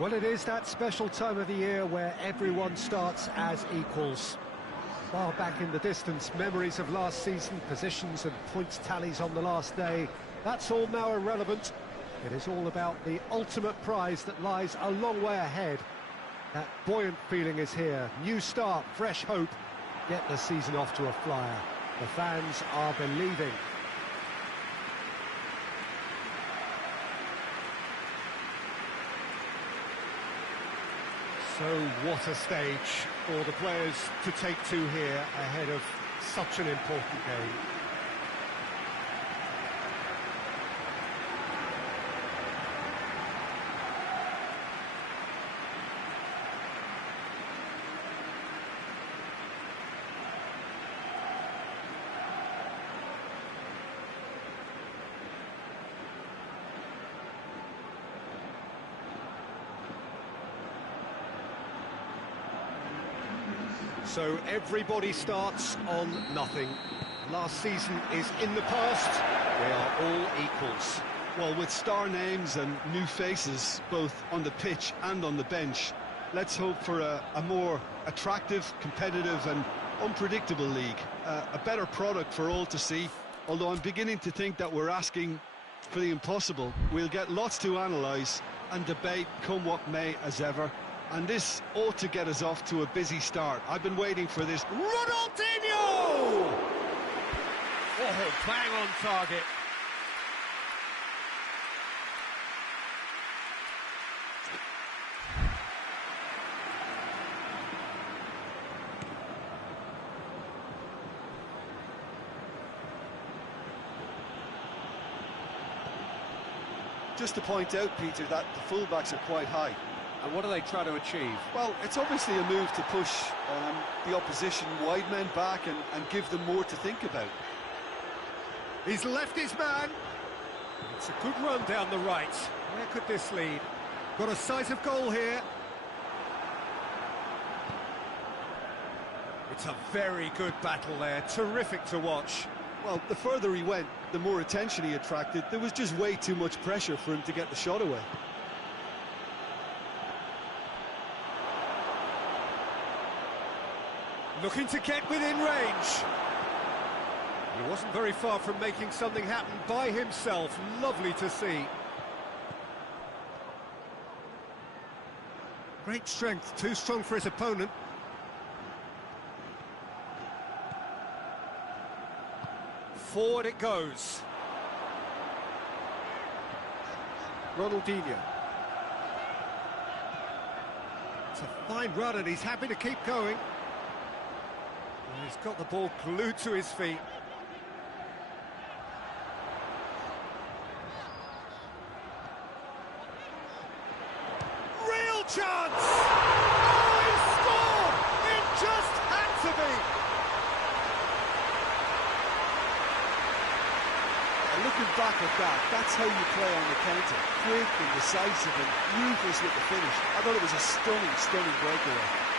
Well, it is that special time of the year where everyone starts as equals. Far back in the distance, memories of last season, positions and points tallies on the last day, that's all now irrelevant. It is all about the ultimate prize that lies a long way ahead. That buoyant feeling is here, new start, fresh hope. Get the season off to a flyer. The fans are believing. So what a stage for the players to take to here ahead of such an important game. So everybody starts on nothing. Last season is in the past. They are all equals. Well, with star names and new faces, both on the pitch and on the bench, let's hope for a more attractive, competitive and unpredictable league. A better product for all to see, although I'm beginning to think that we're asking for the impossible. We'll get lots to analyse and debate, come what may, as ever. And this ought to get us off to a busy start. I've been waiting for this. Ronaldinho! Oh, bang on target. Just to point out, Peter, that the fullbacks are quite high. And what do they try to achieve? Well, it's obviously a move to push the opposition wide men back and give them more to think about. He's left his man. It's a good run down the right. Where could this lead? Got a sight of goal here. It's a very good battle there. Terrific to watch. Well, the further he went, the more attention he attracted. There was just way too much pressure for him to get the shot away. Looking to get within range. He wasn't very far from making something happen by himself. Lovely to see. Great strength, too strong for his opponent. Forward it goes. Ronaldinho. It's a fine run and he's happy to keep going. He's got the ball glued to his feet. Real chance! Oh, he scored! It just had to be! And looking back at that, that's how you play on the counter. Quick and decisive and ruthless with the finish. I thought it was a stunning, stunning breakaway.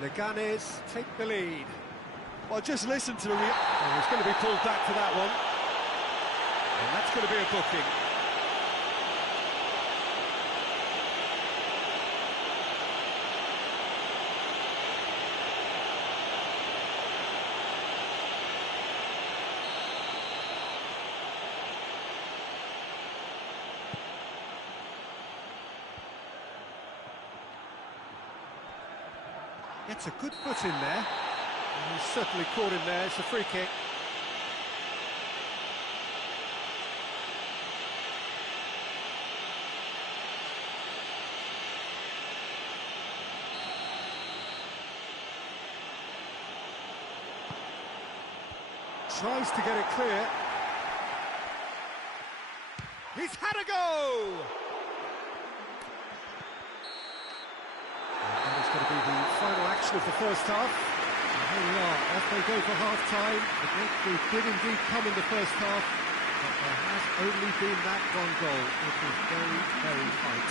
Leganes take the lead. Well, just listen to the... Oh, he's going to be pulled back for that one. And that's going to be a booking. Gets a good foot in there. And he's certainly caught him there. It's a free kick. Tries to get it clear. He's had a go! And that is going to be the final action of the first half. And here we are, off they go for half-time. They did indeed come in the first half, but there has only been that one goal. It was very, very tight.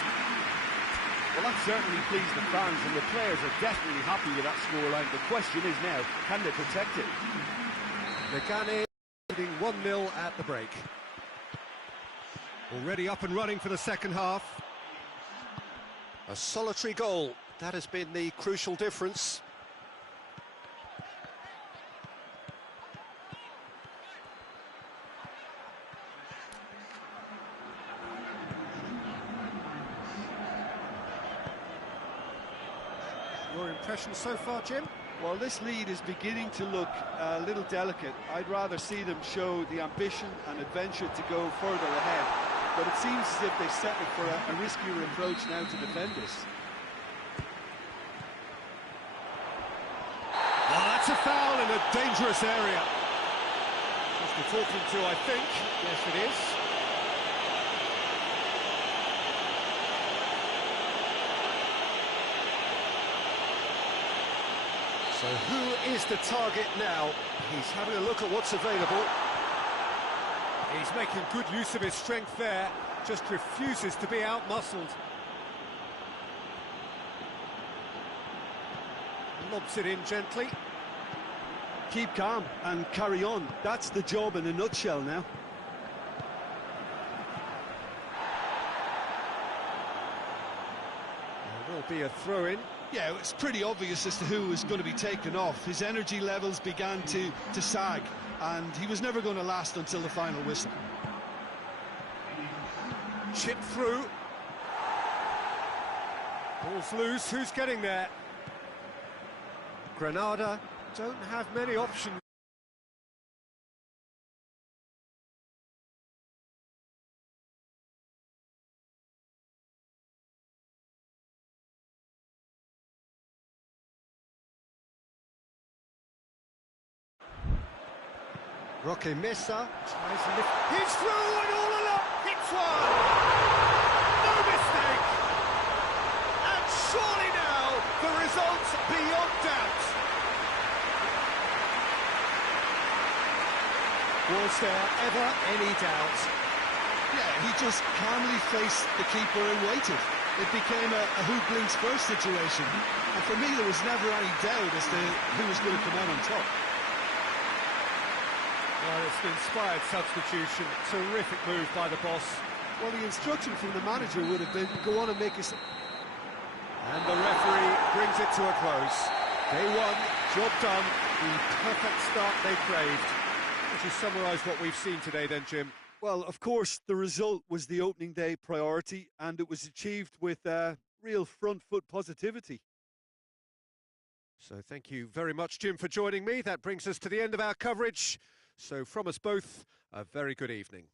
Well, that certainly pleased the fans, and the players are definitely happy with that scoreline. The question is now, can they protect it? Legane leading 1-0 at the break. Already up and running for the second half. A solitary goal, that has been the crucial difference. Your impression so far, Jim? Well, this lead is beginning to look a little delicate. I'd rather see them show the ambition and adventure to go further ahead. But it seems as if they settled for a riskier approach now to defend this. Well, that's a foul in a dangerous area. Just the talking to, I think. Yes, it is. So who is the target now? He's having a look at what's available. He's making good use of his strength there, just refuses to be out-muscled. Lobs it in gently. Keep calm and carry on. That's the job in a nutshell now. There will be a throw-in. Yeah, it's pretty obvious as to who was going to be taken off. His energy levels began to sag, and he was never going to last until the final whistle. Chip through. Ball's loose, who's getting there? Granada don't have many options. Roque Mesa tries to lift. He's through and all along. Hits one. No mistake. And surely now the result's beyond doubt. Was there ever any doubt? Yeah, he just calmly faced the keeper and waited. It became a who blinks first situation. And for me, there was never any doubt as to who was going to come out on top. Well, it's an inspired substitution. Terrific move by the boss. Well, the instruction from the manager would have been, go on and make us... And the referee brings it to a close. Day one, job done, the perfect start they craved. Would you summarise what we've seen today then, Jim? Well, of course, the result was the opening day priority, and it was achieved with real front foot positivity. So thank you very much, Jim, for joining me. That brings us to the end of our coverage. So from us both, a very good evening.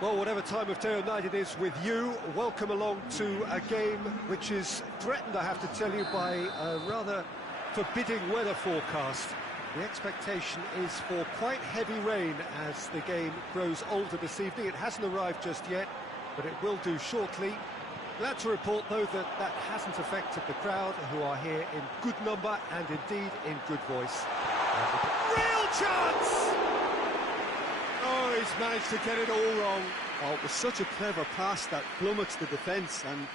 Well, whatever time of day or night it is with you, welcome along to a game which is threatened, I have to tell you, by a rather forbidding weather forecast. The expectation is for quite heavy rain as the game grows older this evening. It hasn't arrived just yet, but it will do shortly. Glad to report, though, that that hasn't affected the crowd, who are here in good number and indeed in good voice. Real chance! Oh, he's managed to get it all wrong. Oh, it was such a clever pass that flummoxed the defence, and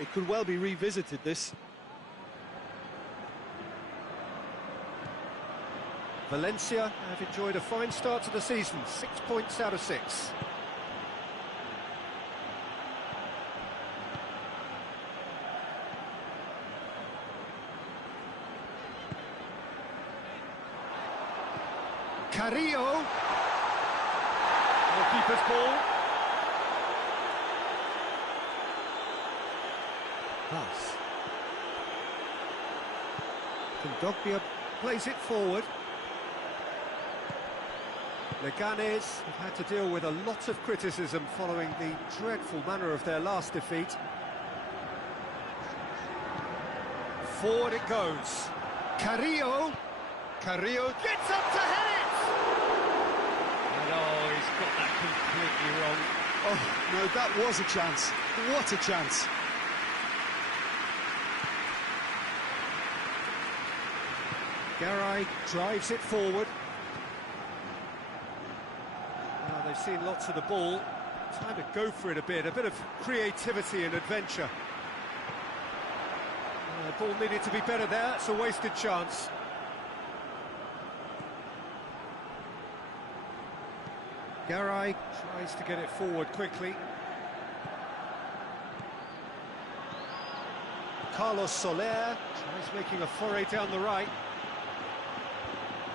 it could well be revisited, this. Valencia have enjoyed a fine start to the season, 6 points out of 6. Carrillo. Keeper's ball. Pass. Kondogbia plays it forward. Leganes have had to deal with a lot of criticism following the dreadful manner of their last defeat. Forward it goes. Carrillo. Carrillo gets up to head it! And oh, he's got that completely wrong. Oh, no, that was a chance. What a chance. Garay drives it forward. Well, they've seen lots of the ball. Time to go for it a bit of creativity and adventure. The ball needed to be better there, it's a wasted chance. Garay tries to get it forward quickly. Carlos Soler tries making a foray down the right.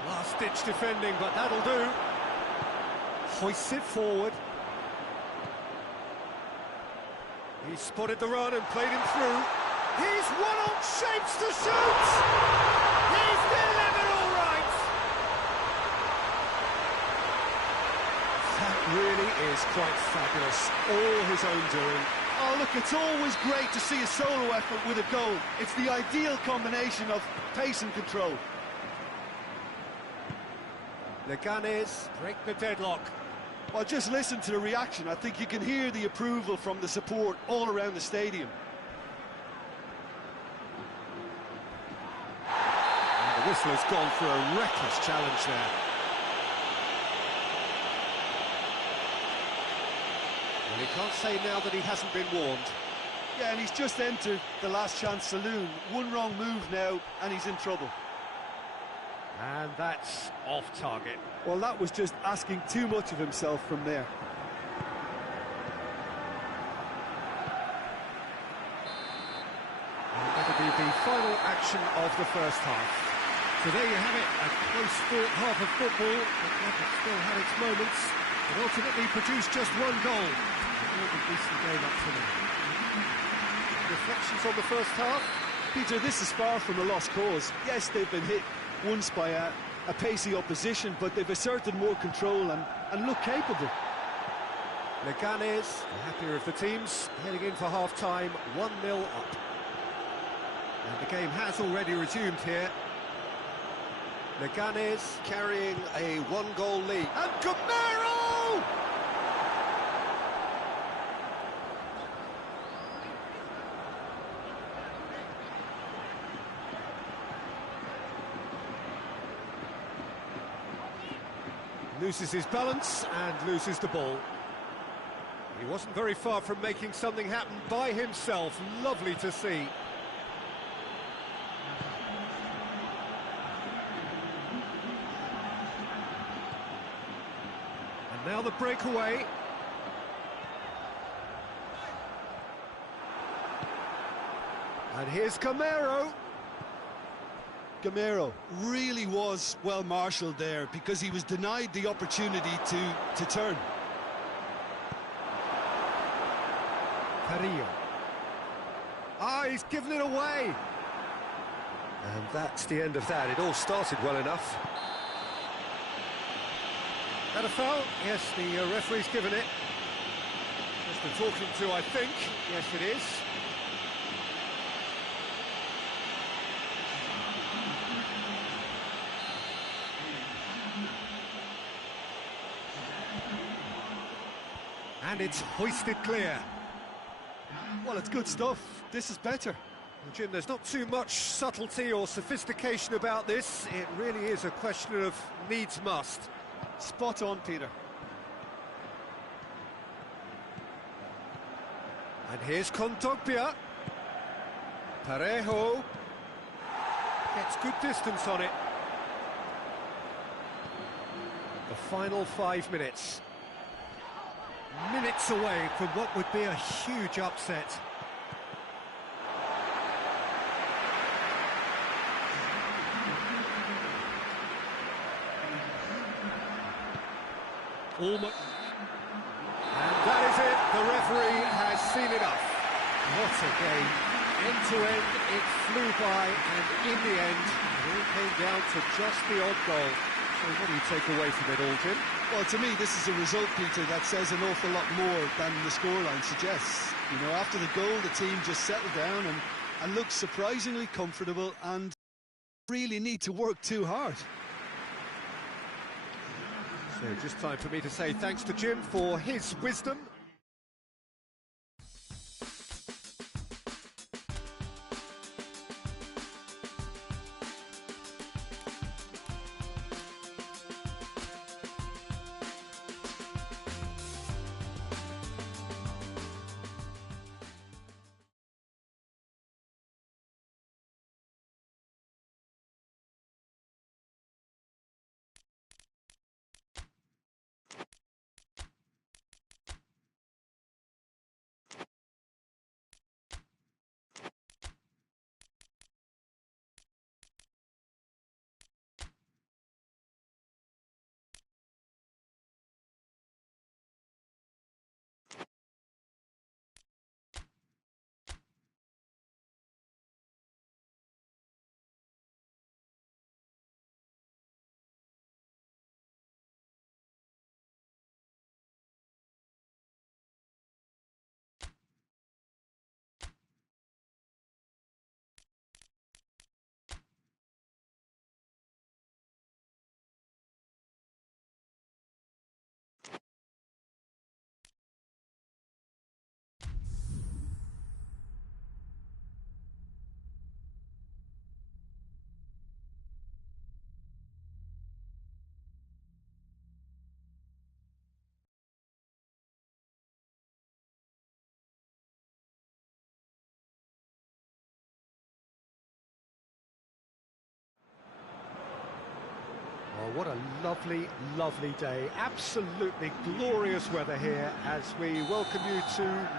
Last-ditch defending, but that'll do. Hoists it forward. He spotted the run and played him through. He's one on shapes to shoot! He's delivered all right! That really is quite fabulous. All his own doing. Oh, look, it's always great to see a solo effort with a goal. It's the ideal combination of pace and control. Leganes break the deadlock. Well, just listen to the reaction. I think you can hear the approval from the support all around the stadium. And the whistle has gone for a reckless challenge there. Well, he can't say now that he hasn't been warned. Yeah, and he's just entered the last chance saloon. One wrong move now, and he's in trouble. And that's off target. Well, that was just asking too much of himself from there. And that'll be the final action of the first half. So there you have it, a close-fought half of football. The club has still had its moments, but ultimately produced just one goal. A really decent game up to now. Reflections on the first half? Peter, this is far from a lost cause. Yes, they've been hit once by a pacey opposition, but they've asserted more control and look capable. Leganes, the happier of the teams, heading in for half-time, 1-0 up. And the game has already resumed here. Leganes carrying a one-goal lead. And Gamero! Loses his balance and loses the ball. He wasn't very far from making something happen by himself. Lovely to see. And now the breakaway. And here's Gamero. Gamero really was well marshalled there because he was denied the opportunity to turn. Carrillo. He's given it away. And that's the end of that. It all started well enough. That a foul? Yes, the referee's given it. It's the talking to, I think. Yes, it is. And it's hoisted clear. Well, it's good stuff. This is better. Well, Jim, there's not too much subtlety or sophistication about this. It really is a question of needs must. Spot on, Peter. And here's Kondogbia. Parejo gets good distance on it. The final 5 minutes. Minutes away from what would be a huge upset. Almost. And that is it. The referee has seen enough. What a game. End to end, it flew by, and in the end, it all came down to just the odd goal. So what do you take away from it all, Jim? Well, to me, this is a result, Peter, that says an awful lot more than the scoreline suggests. You know, after the goal, the team just settled down and looked surprisingly comfortable and really need to work too hard. So just time for me to say thanks to Jim for his wisdom. Oh, what a lovely, lovely day. Absolutely glorious weather here as we welcome you to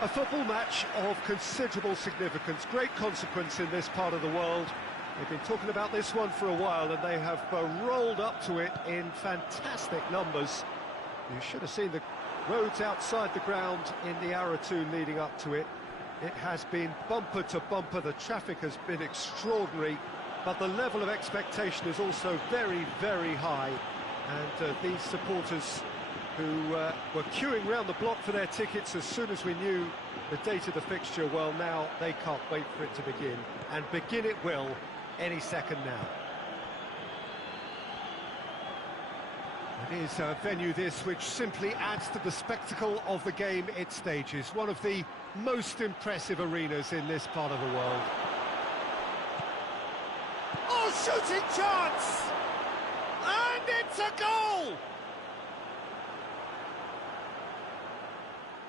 a football match of considerable significance, great consequence in this part of the world. They've been talking about this one for a while and they have rolled up to it in fantastic numbers. You should have seen the roads outside the ground in the hour or two leading up to it. It has been bumper to bumper, the traffic has been extraordinary. But the level of expectation is also very, very high. And these supporters who were queuing round the block for their tickets as soon as we knew the date of the fixture, well, now they can't wait for it to begin. And begin it will any second now. It is a venue this which simply adds to the spectacle of the game it stages. One of the most impressive arenas in this part of the world. Oh, shooting chance! And it's a goal!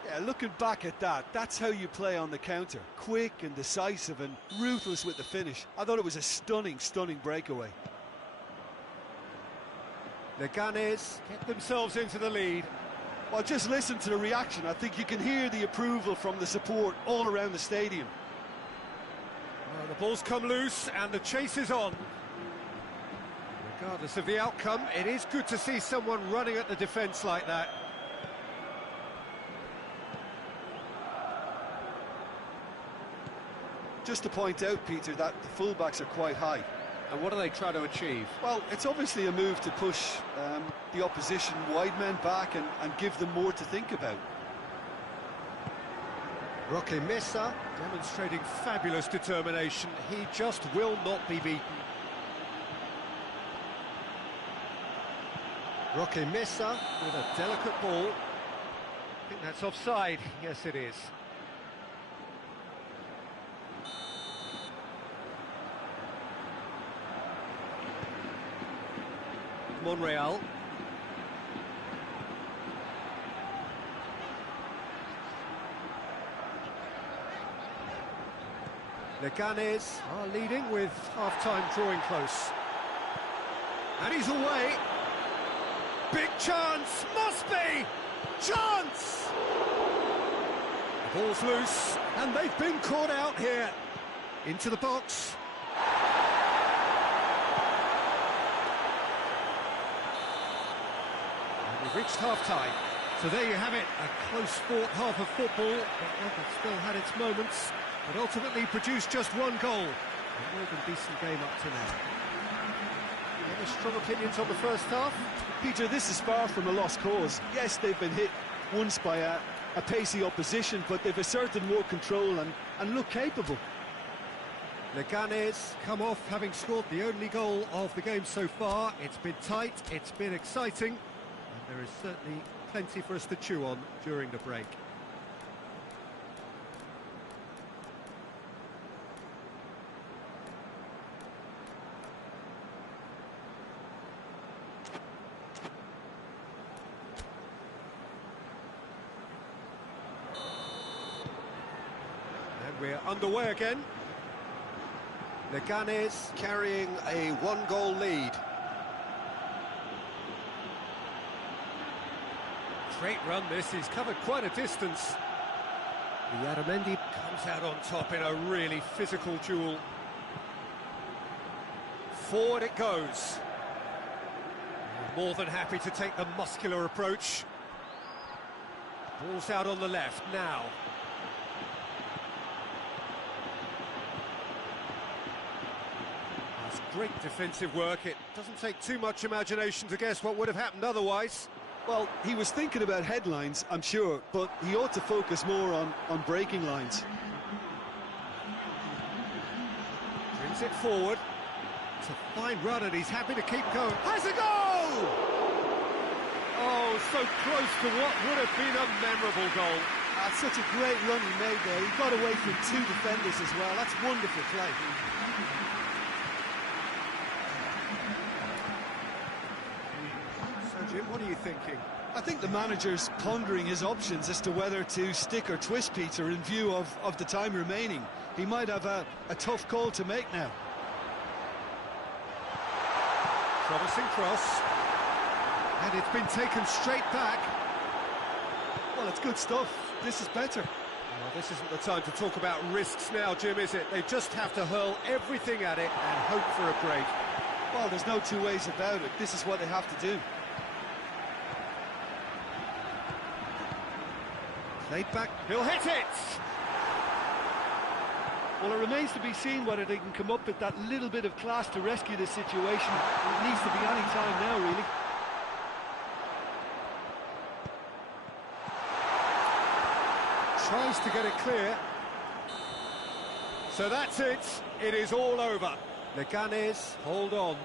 Yeah, looking back at that, that's how you play on the counter. Quick and decisive and ruthless with the finish. I thought it was a stunning, stunning breakaway. Leganes get themselves into the lead. Well, just listen to the reaction. I think you can hear the approval from the support all around the stadium. Well, the ball's come loose and the chase is on. Regardless of the outcome, it is good to see someone running at the defence like that. Just to point out, Peter, that the fullbacks are quite high. And what are they trying to achieve? Well, it's obviously a move to push the opposition wide men back and give them more to think about. Roque Mesa demonstrating fabulous determination. He just will not be beaten. Roque Mesa with a delicate ball. I think that's offside. Yes, it is. Monreal. Leganes are leading with half-time drawing close. And he's away. Big chance, must be! Chance! The ball's loose, and they've been caught out here. Into the box. And we've reached half-time. So there you have it, a close fought half of football, but one that still had its moments, but ultimately produced just one goal. A more than decent game up to now. Any strong opinions on the first half? Peter, this is far from a lost cause. Yes, they've been hit once by a pacey opposition, but they've asserted more control and look capable. Leganes come off having scored the only goal of the game so far. It's been tight, it's been exciting, and there is certainly plenty for us to chew on during the break. And we're underway again. Leganes carrying a one-goal lead. Great run this, he's covered quite a distance. Yaramendi comes out on top in a really physical duel. Forward it goes. More than happy to take the muscular approach. Ball's out on the left now. That's great defensive work. It doesn't take too much imagination to guess what would have happened otherwise. Well, he was thinking about headlines, I'm sure, but he ought to focus more on breaking lines. Brings it forward. It's a fine run and he's happy to keep going. Has a goal! Oh, so close to what would have been a memorable goal. That's such a great run he made there. He got away from two defenders as well. That's wonderful play. So, Jim, what are you thinking? I think the manager's pondering his options as to whether to stick or twist Peter in view of the time remaining. He might have a tough call to make now. Promising cross. And it's been taken straight back. Well, it's good stuff. This is better. Well, this isn't the time to talk about risks now, Jim, is it? They just have to hurl everything at it and hope for a break. Well, there's no two ways about it. This is what they have to do. Played back, he'll hit it! Well, it remains to be seen whether they can come up with that little bit of class to rescue this situation. It needs to be any time now, really. Tries to get it clear. So that's it. It is all over. Leganes, hold on.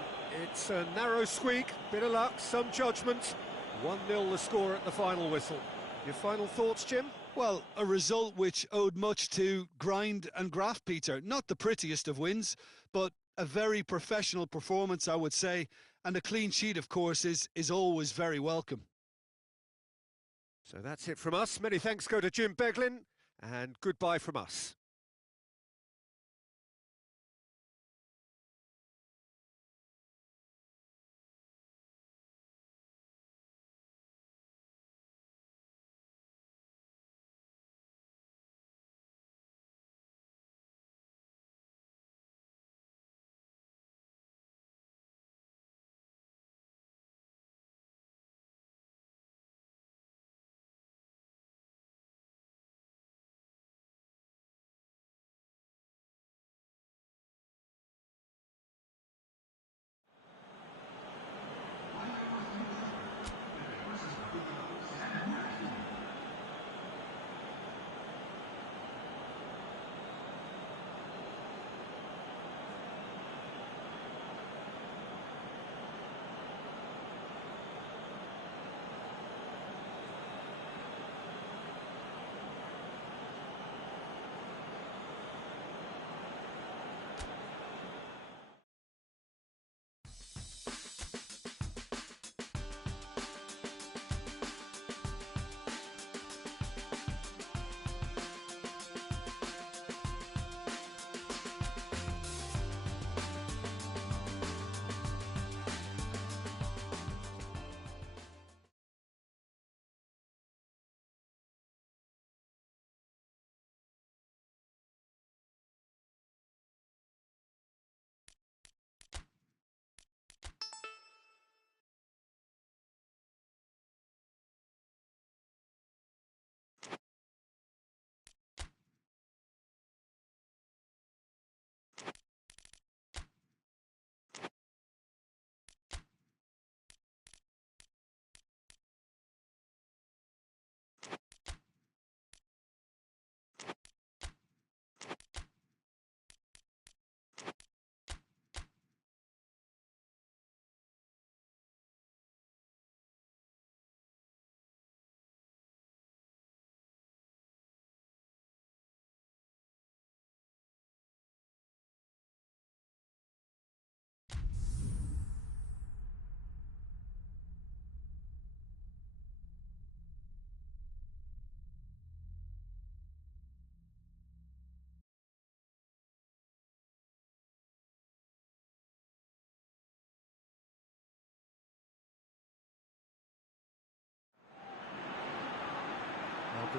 It's a narrow squeak, bit of luck, some judgment. 1-0 the score at the final whistle. Your final thoughts, Jim? Well, a result which owed much to grind and graft, Peter. Not the prettiest of wins, but a very professional performance, I would say. And a clean sheet, of course, is always very welcome. So that's it from us. Many thanks go to Jim Beglin, and goodbye from us.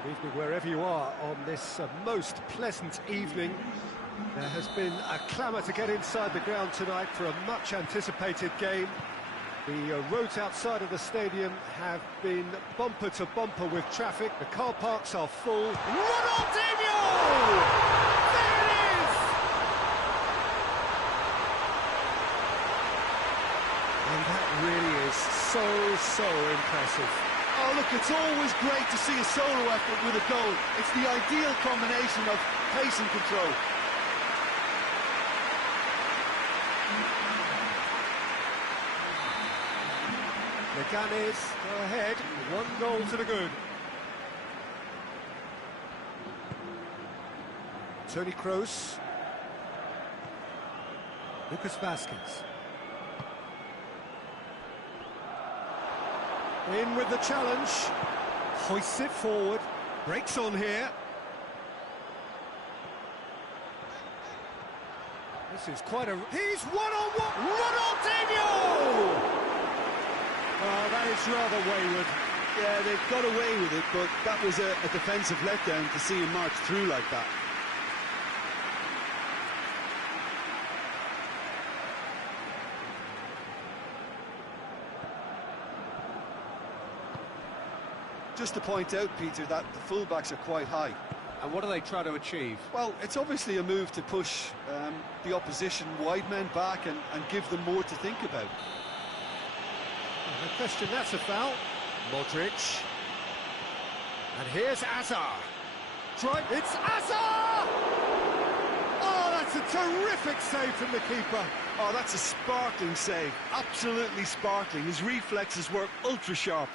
Good evening wherever you are on this most pleasant evening. There has been a clamour to get inside the ground tonight for a much-anticipated game. The roads outside of the stadium have been bumper to bumper with traffic. The car parks are full. Ronaldinho! There it is! And that really is so impressive. Oh, look, it's always great to see a solo effort with a goal. It's the ideal combination of pace and control. Leganes go ahead, 1 goal to the good. Toni Kroos. Lucas Vazquez. In with the challenge. Hoists it forward. Breaks on here. This is quite a... He's one-on-one! Ronaldinho! Oh, that is rather wayward. Yeah, they've got away with it, but that was a defensive letdown to see him march through like that. Just to point out, Peter, that the fullbacks are quite high. And what do they try to achieve? Well, it's obviously a move to push the opposition wide men back and give them more to think about. No question, that's a foul. Modric. And here's Hazard. It's Hazard! Oh, that's a terrific save from the keeper. Oh, that's a sparkling save. Absolutely sparkling. His reflexes work ultra sharp.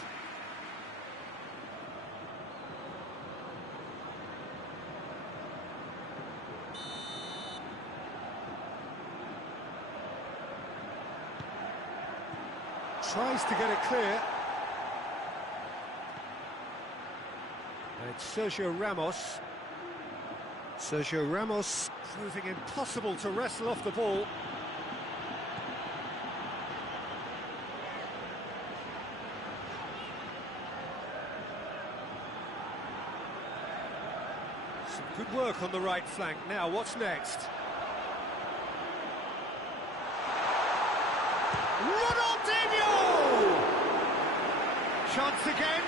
Tries to get it clear. And it's Sergio Ramos. Sergio Ramos proving impossible to wrestle off the ball. Some good work on the right flank. Now, what's next? Ronaldinho! Chance again?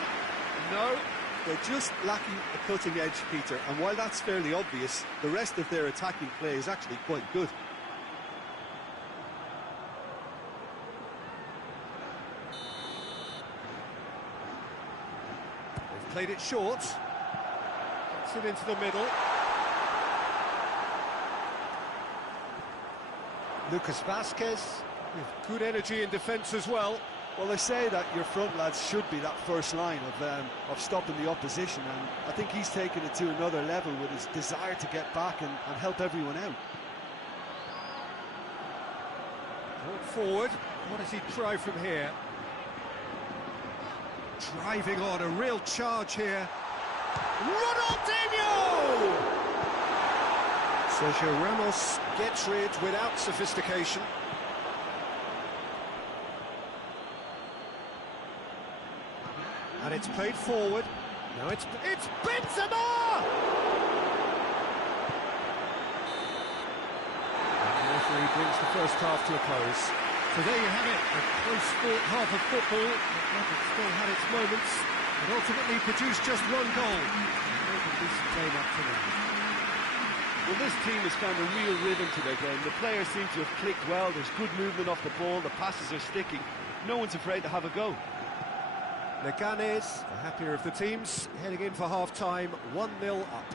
No. They're just lacking a cutting edge, Peter, and while that's fairly obvious, the rest of their attacking play is actually quite good. They've played it short. Gets it into the middle. Lucas Vazquez with good energy in defence as well. Well, they say that your front lads should be that first line of stopping the opposition, and I think he's taken it to another level with his desire to get back and help everyone out. Brought forward. What does he try from here? Driving on, a real charge here. Ronaldinho! Sergio Ramos gets rid without sophistication. And it's played forward. Now it's Benzema! And the referee brings the first half to a close. So there you have it, a close-fought half of football. It still had its moments, but ultimately produced just 1 goal. This game up to now. Well, this team has found a real rhythm to their game. The players seem to have clicked well. There's good movement off the ball. The passes are sticking. No one's afraid to have a go. Leganes, the happier of the teams, heading in for half-time, 1-0 up.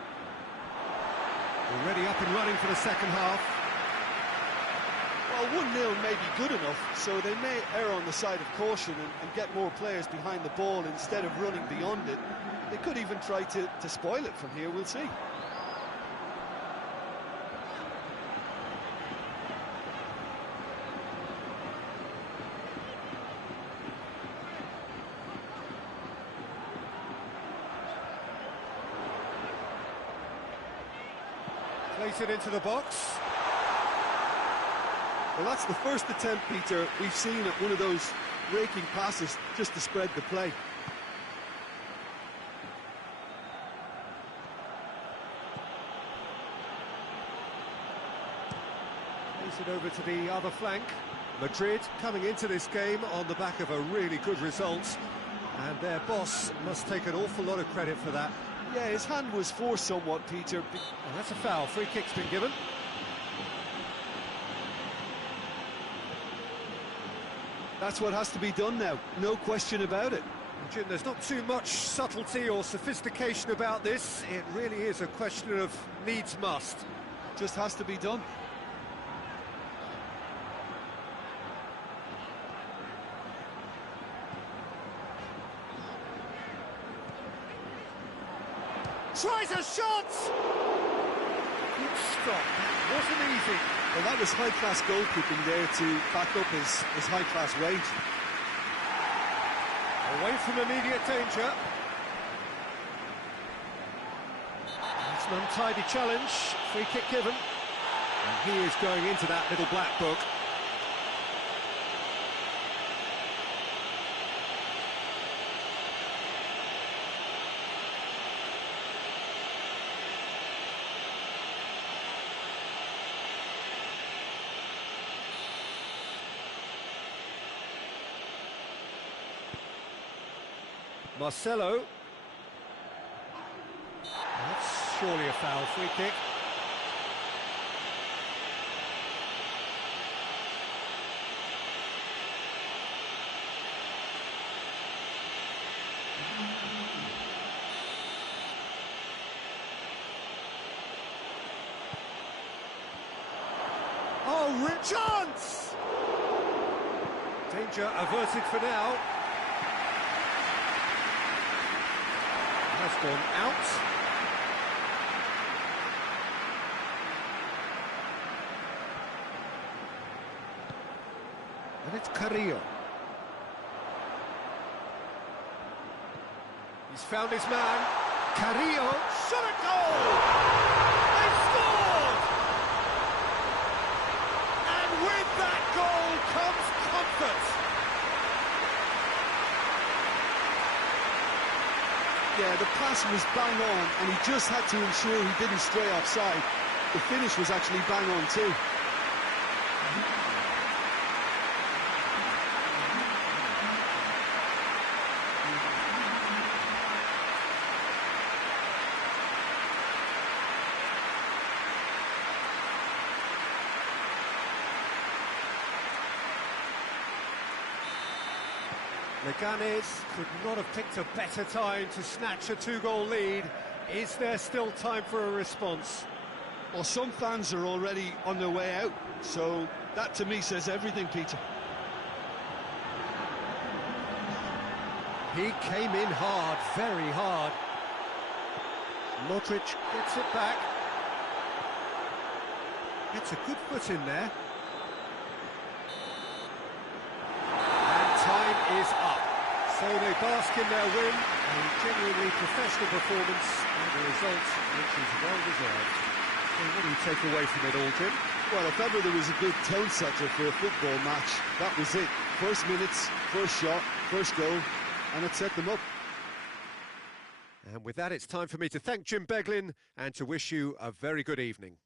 Already up and running for the second half. Well, 1-0 may be good enough, so they may err on the side of caution and get more players behind the ball instead of running beyond it. They could even try to spoil it from here, we'll see. Plays it into the box. Well, that's the first attempt, Peter, we've seen at one of those raking passes just to spread the play. Plays it over to the other flank. Madrid coming into this game on the back of a really good result, and their boss must take an awful lot of credit for that. Yeah, his hand was forced somewhat, Peter. And that's a foul. Free kick's been given. That's what has to be done now, no question about it. And Jim, there's not too much subtlety or sophistication about this. It really is a question of needs must. Just has to be done. Tries a shot! Good stop. That wasn't easy. Well, that was high-class goalkeeping there to back up his high-class weight. Away from immediate danger. It's an untidy challenge. Free kick given. And he is going into that little black book. Marcelo. That's surely a foul. Free kick. Oh, rich chance! Danger averted for now. Has gone out. And it's Carrillo. He's found his man. Carrillo, shot a goal! They scored! And with that goal comes comfort. Yeah, the pass was bang on, and he just had to ensure he didn't stray offside. The finish was actually bang on too. Leganes could not have picked a better time to snatch a two-goal lead. Is there still time for a response? Well, some fans are already on their way out, so that to me says everything, Peter. He came in hard, very hard. Modric gets it back. Gets a good foot in there. Time is up. So they bask in their win, a genuinely professional performance, and a result which is well deserved. So what do you take away from it all, Jim? Well, if ever there was a good tone setter for a football match, that was it. First minutes, first shot, first goal, and it set them up. And with that, it's time for me to thank Jim Beglin and to wish you a very good evening.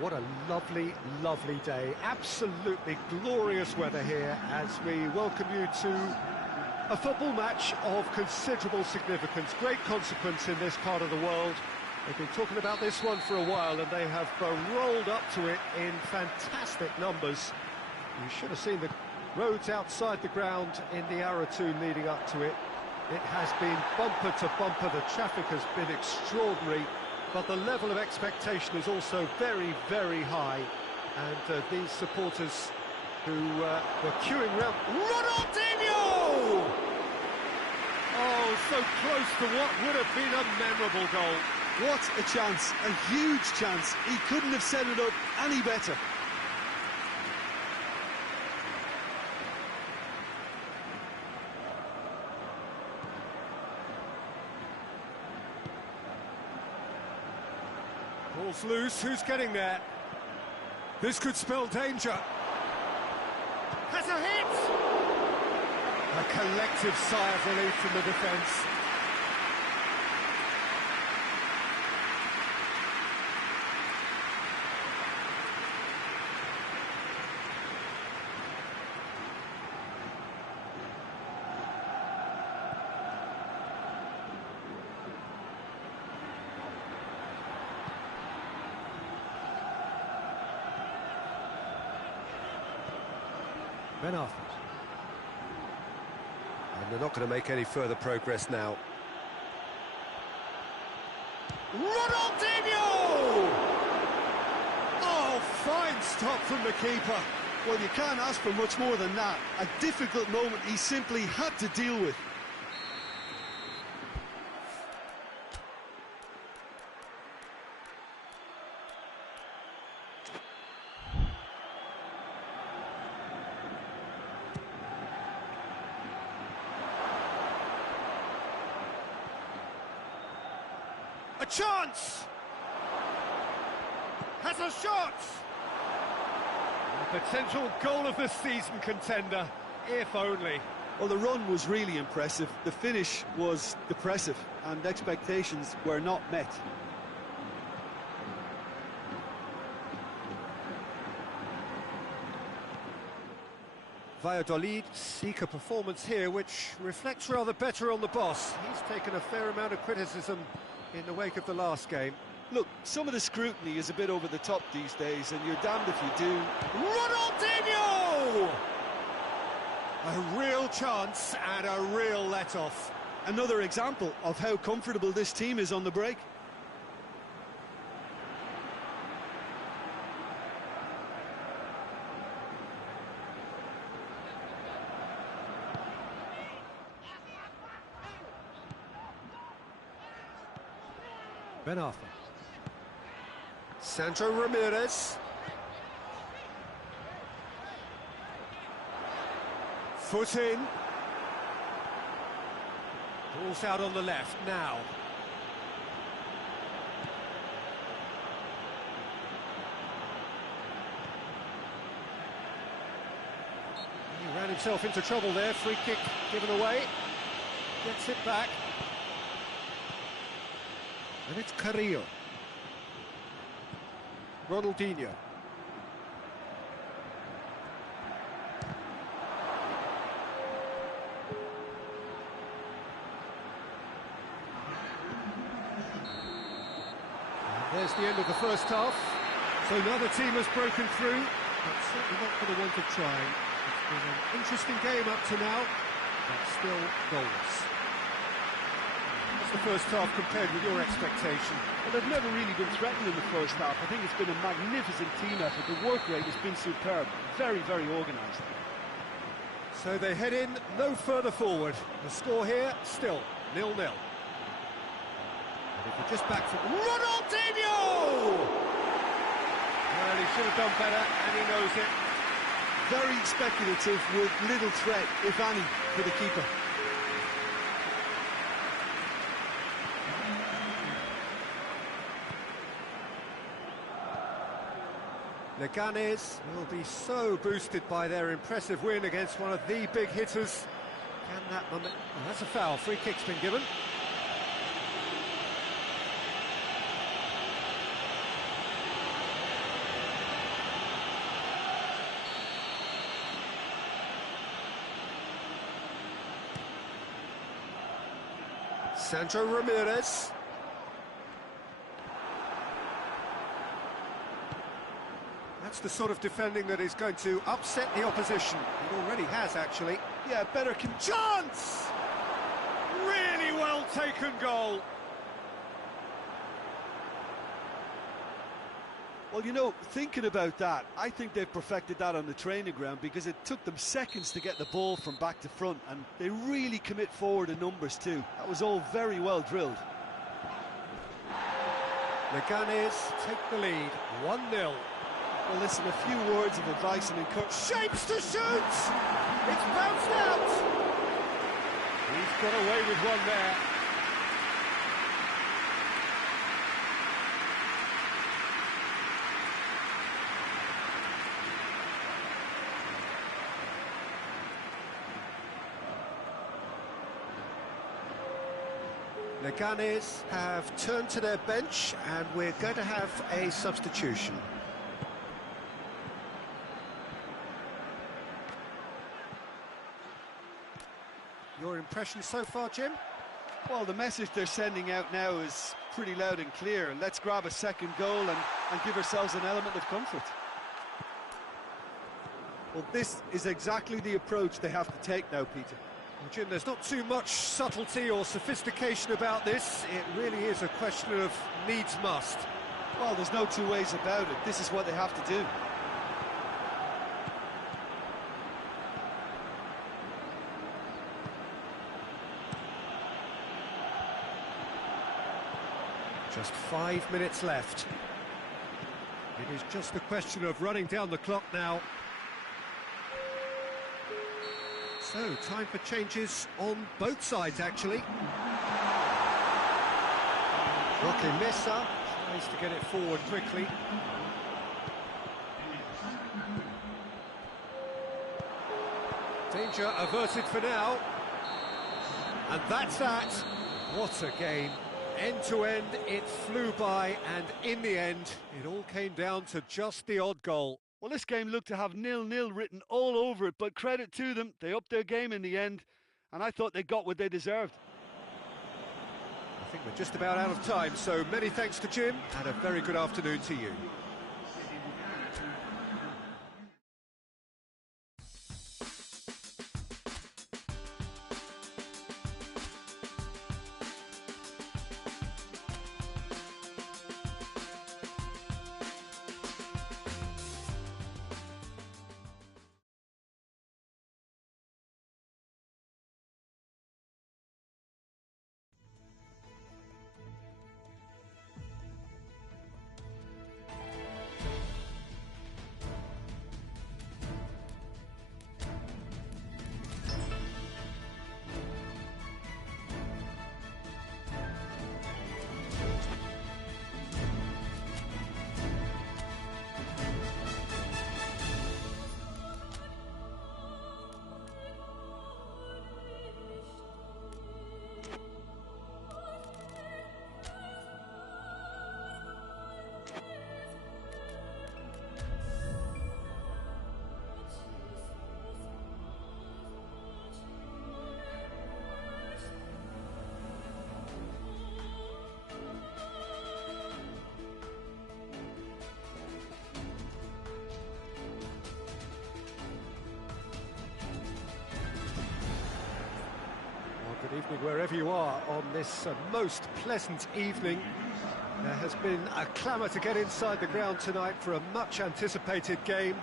What a lovely, lovely day. Absolutely glorious weather here as we welcome you to a football match of considerable significance, great consequence in this part of the world. They've been talking about this one for a while and they have rolled up to it in fantastic numbers. You should have seen the roads outside the ground in the hour or two leading up to it. It has been bumper to bumper, the traffic has been extraordinary, but the level of expectation is also very, very high. And these supporters who were queuing round... Ronaldinho! Oh, so close to what would have been a memorable goal. What a chance, a huge chance. He couldn't have set it up any better. Ball's loose, who's getting there? This could spell danger. Has a hit! A collective sigh of relief from the defence. Ben Arthur. And they're not going to make any further progress now. Ronaldinho! Oh, fine stop from the keeper. Well, you can't ask for much more than that. A difficult moment he simply had to deal with. A chance! Has a shot! A potential goal of the season contender, if only. Well, the run was really impressive, the finish was depressive, and expectations were not met. Valladolid seek a performance here which reflects rather better on the boss. He's taken a fair amount of criticism in the wake of the last game. Look, some of the scrutiny is a bit over the top these days, and you're damned if you do. Ronaldinho! A real chance and a real let-off. Another example of how comfortable this team is on the break. Ben Arthur. Sancho Ramirez. Foot in. Ball's out on the left now. He ran himself into trouble there. Free kick given away. Gets it back. And it's Carrillo. Ronaldinho. And there's the end of the first half. So another team has broken through, but certainly not for the want of trying. It's been an interesting game up to now, but still goalless. The first half compared with your expectation? Well, they've never really been threatened in the first half. I think it's been a magnificent team effort. The work rate has been superb. Very, very organised. So they head in no further forward. The score here, still 0-0. And if we're just back from... Ronaldinho! Well, he should have done better, and he knows it. Very speculative with little threat, if any, for the keeper. Leganes will be so boosted by their impressive win against one of the big hitters. Can that moment... Oh, that's a foul. Free kick's been given. Sandro Ramirez. That's the sort of defending that is going to upset the opposition. It already has, actually. Yeah, better chance! Really well taken goal. Well, you know, thinking about that, I think they've perfected that on the training ground because it took them seconds to get the ball from back to front, and they really commit forward in numbers too. That was all very well drilled. Leganes take the lead, 1-0. Well, listen, a few words of advice and encouragement. Shapes to shoot! It's bounced out! He's got away with one there. Leganes have turned to their bench and we're going to have a substitution. Your impression so far, Jim? Well, the message they're sending out now is pretty loud and clear. Let's grab a second goal and give ourselves an element of comfort. Well, this is exactly the approach they have to take now, Peter. Well, Jim, there's not too much subtlety or sophistication about this. It really is a question of needs must. Well, there's no two ways about it. This is what they have to do. Just 5 minutes left. It is just a question of running down the clock now. So, time for changes on both sides, actually. Roque Mesa tries to get it forward quickly. Danger averted for now. And that's that. What a game. End to end, it flew by, and in the end, it all came down to just the odd goal. Well, this game looked to have 0-0 written all over it, but credit to them, they upped their game in the end, and I thought they got what they deserved. I think we're just about out of time, so many thanks to Jim, and a very good afternoon to you. Good evening wherever you are on this most pleasant evening. There has been a clamour to get inside the ground tonight for a much anticipated game.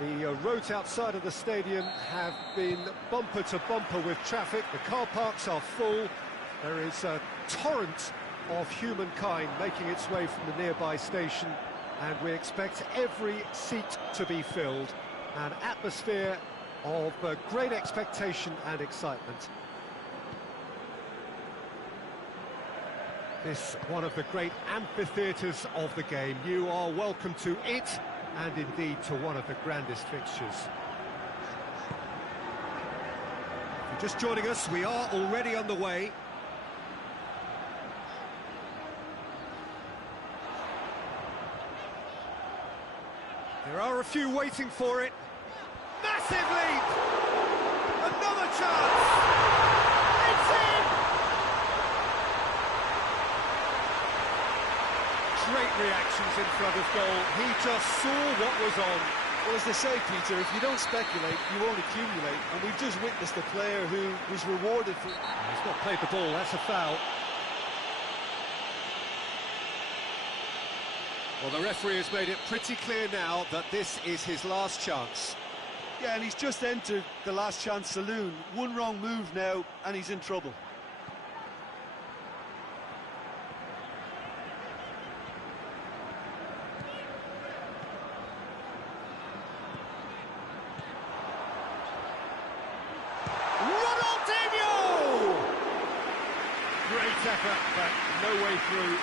The roads outside of the stadium have been bumper to bumper with traffic. The car parks are full. There is a torrent of humankind making its way from the nearby station, and we expect every seat to be filled. An atmosphere of great expectation and excitement. This one of the great amphitheatres of the game. You are welcome to it, and indeed to one of the grandest fixtures. If you're just joining us, we are already underway. There are a few waiting for it. Massive leap! Another chance! It's in! great reactions in front of goal. He just saw what was on. Well, as they say, Peter, if you don't speculate, you won't accumulate. And we've just witnessed a player who was rewarded for... He's not played the ball, that's a foul. Well, the referee has made it pretty clear now that this is his last chance. Yeah, and he's just entered the last chance saloon. One wrong move now, and he's in trouble. Ronaldinho! Great effort, but no way through.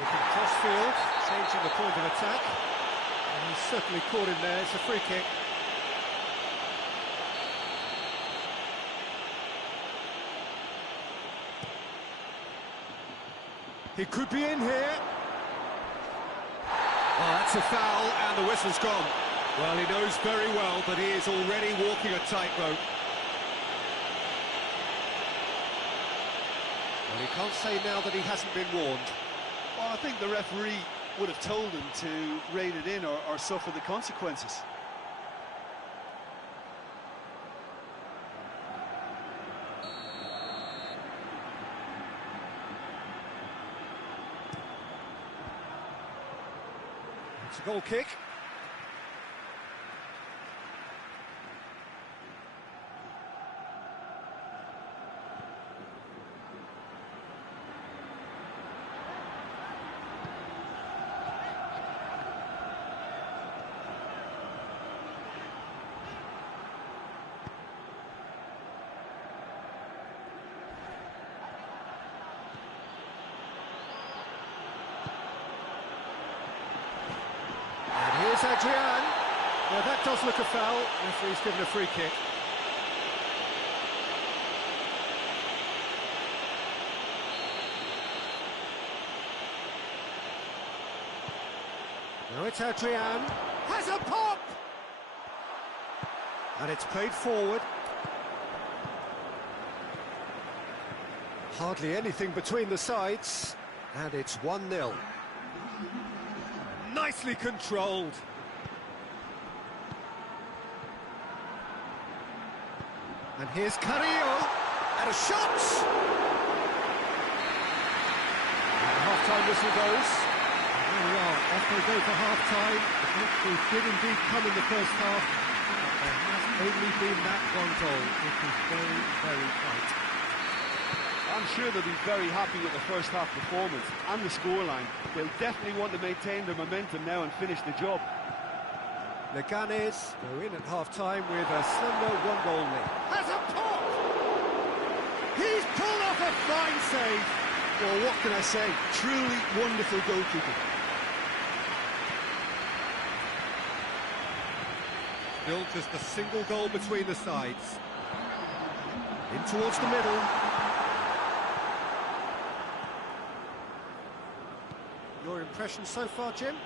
Looking cross-field, changing the point of attack. And he's certainly caught him there, it's a free kick. He could be in here. Oh, that's a foul, and the whistle's gone. Well, he knows very well that he is already walking a tightrope. Well, he can't say now that he hasn't been warned. Well, I think the referee would have told him to rein it in or suffer the consequences. It's a goal kick. Here's Adrian. Well, that does look a foul. Referee's given a free kick. Now it's Adrian. Has a pop! And it's played forward. Hardly anything between the sides. And it's 1-0. Nicely controlled. And here's Carrillo, and a shot! And the half-time whistle goes. And there we are, off they go for half-time. The victory did indeed come in the first half, but there has only been that one goal. It was very, very tight. I'm sure they'll be very happy with the first half performance and the scoreline. They'll definitely want to maintain their momentum now and finish the job. Leganes go in at half-time with a slender one-goal lead. Has a pop! He's pulled off a fine save. Well, what can I say? Truly wonderful goalkeeping. Still just a single goal between the sides. In towards the middle. Your impression so far, Jim?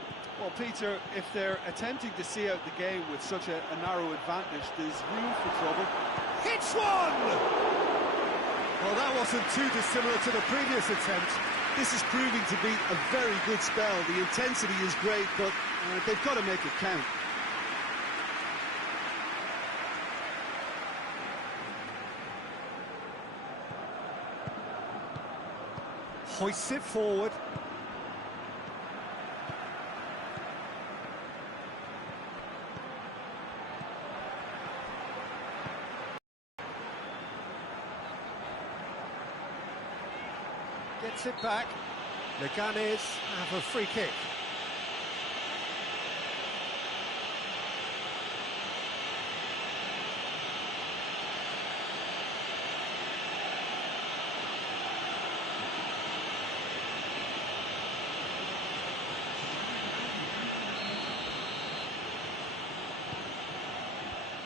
Well, Peter, if they're attempting to see out the game with such a narrow advantage, there's room for trouble. Hits one! Well, that wasn't too dissimilar to the previous attempt. This is proving to be a very good spell. The intensity is great, but they've got to make it count. Hoists it forward. Gets it back. Leganes have a free kick.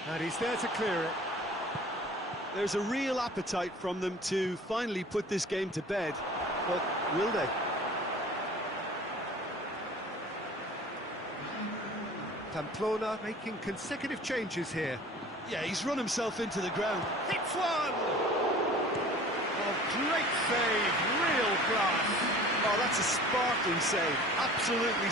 And he's there to clear it. There's a real appetite from them to finally put this game to bed, but will they? Pamplona making consecutive changes here. Yeah, he's run himself into the ground. Hits one! Oh, great save, real class. Oh, that's a sparkling save, absolutely.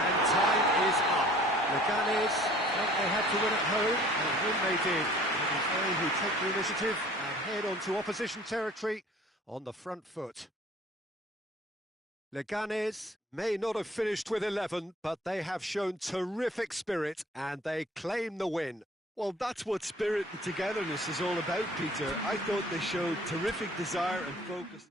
And time is up. Leganes felt they had to win at home, and when they did, it was they who take the initiative and head onto opposition territory on the front foot. Leganes may not have finished with 11, but they have shown terrific spirit and they claim the win. Well, that's what spirit and togetherness is all about, Peter. I thought they showed terrific desire and focus.